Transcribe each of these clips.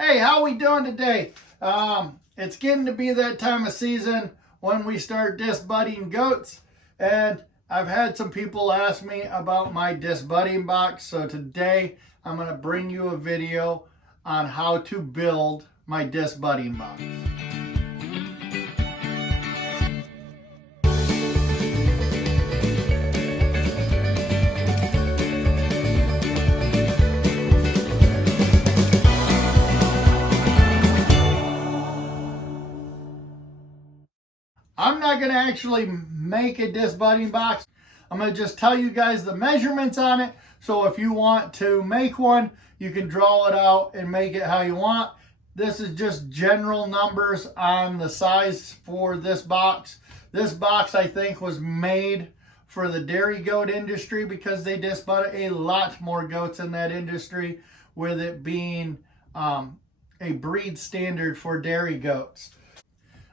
Hey, how we doing today? It's getting to be that time of season when we start disbudding goats, and I've had some people ask me about my disbudding box. So today I'm going to bring you a video on how to build my disbudding box. I'm not going to actually make a disbudding box. I'm going to just tell you guys the measurements on it. So if you want to make one, you can draw it out and make it how you want. This is just general numbers on the size for this box. This box, I think, was made for the dairy goat industry because they disbud a lot more goats in that industry, with it being a breed standard for dairy goats.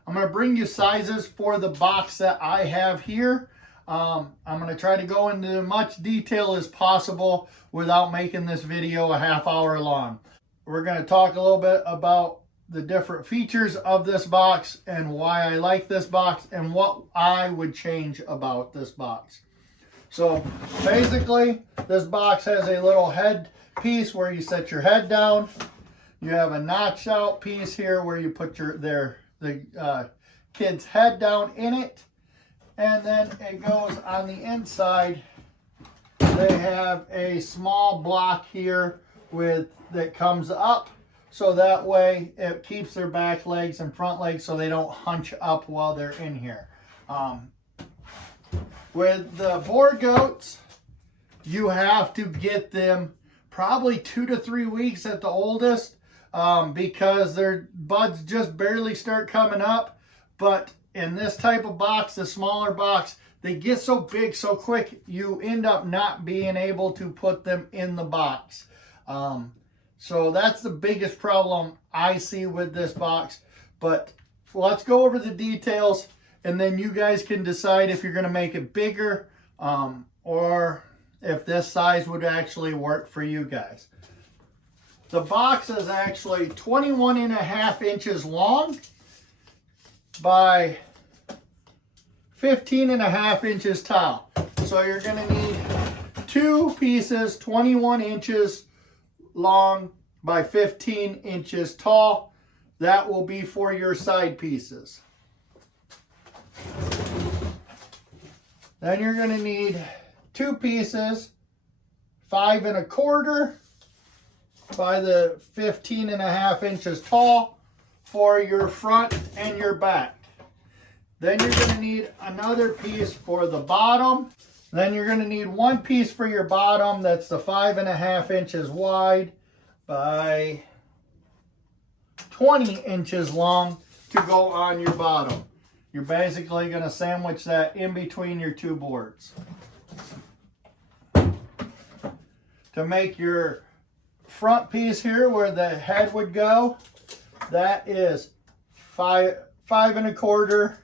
I'm going to bring you sizes for the box that I have here. I'm going to try to go into as much detail as possible without making this video a half hour long. We're going to talk a little bit about the different features of this box and why I like this box and what I would change about this box. So basically, this box has a little head piece where you set your head down. You have a notched out piece here where you put the kid's head down in it, and then it goes on the inside. They have a small block here that comes up, so that way it keeps their back legs and front legs so they don't hunch up while they're in here. With the boar goats, you have to get them probably 2 to 3 weeks at the oldest, because their buds just barely start coming up. But in this type of box, the smaller box, they get so big so quick, you end up not being able to put them in the box. So that's the biggest problem I see with this box. But let's go over the details, and then you guys can decide if you're going to make it bigger, or if this size would actually work for you guys. The box is actually 21.5 inches long by 15.5 inches tall. So you're going to need two pieces, 21 inches long by 15 inches tall. That will be for your side pieces. Then you're going to need two pieces, 5 1/4 by the 15.5 inches tall for your front and your back. Then you're going to need another piece for the bottom. Then you're going to need one piece for your bottom that's the 5.5 inches wide by 20 inches long to go on your bottom. You're basically going to sandwich that in between your two boards. To make your front piece here where the head would go, that is 5 1/4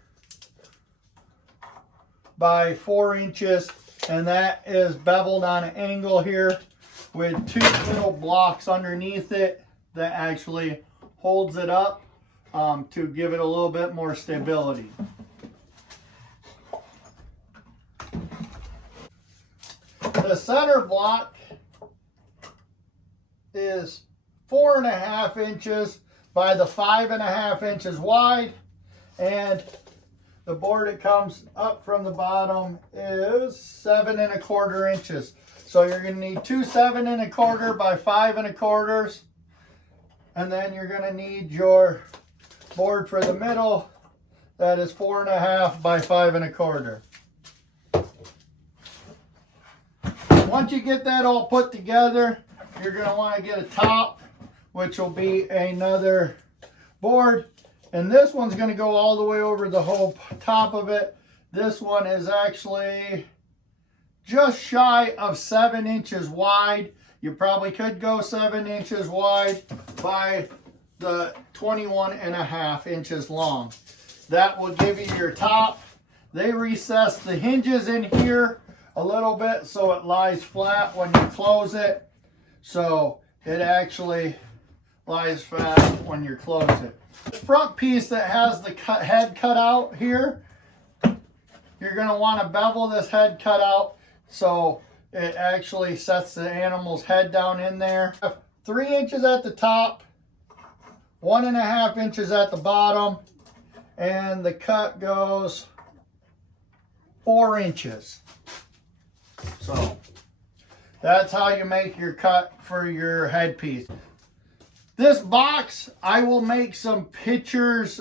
by 4 inches, and that is beveled on an angle here with two little blocks underneath it that actually holds it up, to give it a little bit more stability. The center block is 4.5 inches by the 5.5 inches wide, and the board it comes up from the bottom is 7 1/4 inches. So you're going to need two 7 1/4 by 5 1/4, and then you're going to need your board for the middle that is 4.5 by 5 1/4. Once you get that all put together, you're going to want to get a top, which will be another board. And this one's going to go all the way over the whole top of it. This one is actually just shy of 7 inches wide. You probably could go 7 inches wide by the 21.5 inches long. That will give you your top. They recess the hinges in here a little bit so it lies flat when you close it. So it actually flies fast when you close it. The front piece that has the head cut out here, you're going to want to bevel this head cut out so it actually sets the animal's head down in there. 3 inches at the top, 1.5 inches at the bottom, and the cut goes 4 inches. So that's how you make your cut for your headpiece. This box, I will make some pictures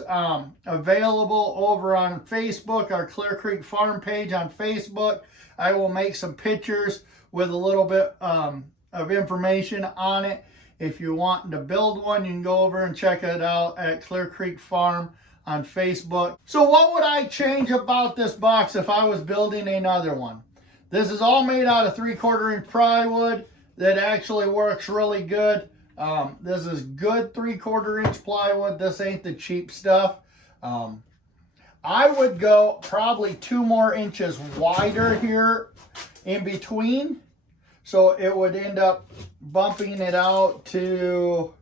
available over on Facebook, our Clear Creek Farm page on Facebook. I will make some pictures with a little bit of information on it. If you're wanting to build one, you can go over and check it out at Clear Creek Farm on Facebook. So what would I change about this box if I was building another one? This is all made out of 3/4 inch plywood that actually works really good. This is good 3/4 inch plywood. This ain't the cheap stuff. I would go probably 2 more inches wider here in between. So it would end up bumping it out to,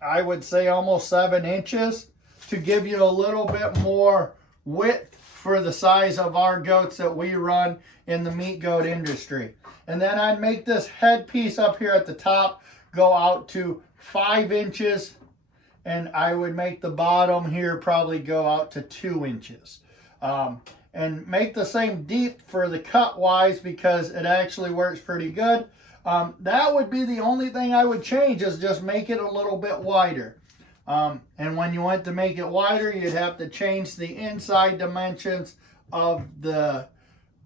I would say, almost 7 inches to give you a little bit more width for the size of our goats that we run in the meat goat industry. And then I'd make this headpiece up here at the top go out to 5 inches, and I would make the bottom here probably go out to 2 inches. And make the same deep for the cut wise because it actually works pretty good. That would be the only thing I would change, is just make it a little bit wider. And when you went to make it wider, you'd have to change the inside dimensions of the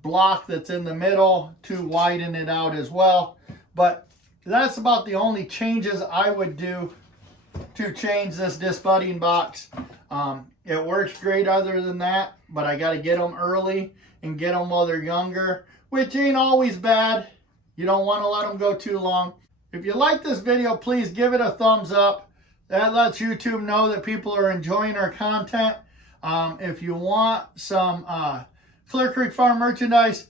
block that's in the middle to widen it out as well. But that's about the only changes I would do to change this disbudding box. It works great other than that, but I got to get them early and get them while they're younger, which ain't always bad. You don't want to let them go too long. If you like this video, please give it a thumbs up. That lets YouTube know that people are enjoying our content. If you want some Clear Creek Farm merchandise,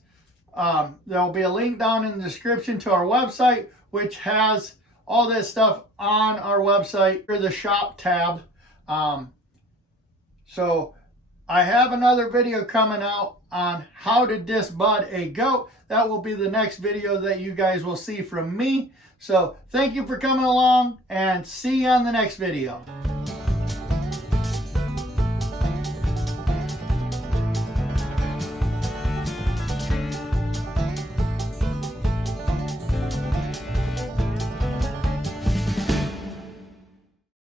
there'll be a link down in the description to our website, which has all this stuff on our website for the shop tab. So I have another video coming out on how to disbud a goat. That will be the next video that you guys will see from me. So thank you for coming along, and see you on the next video.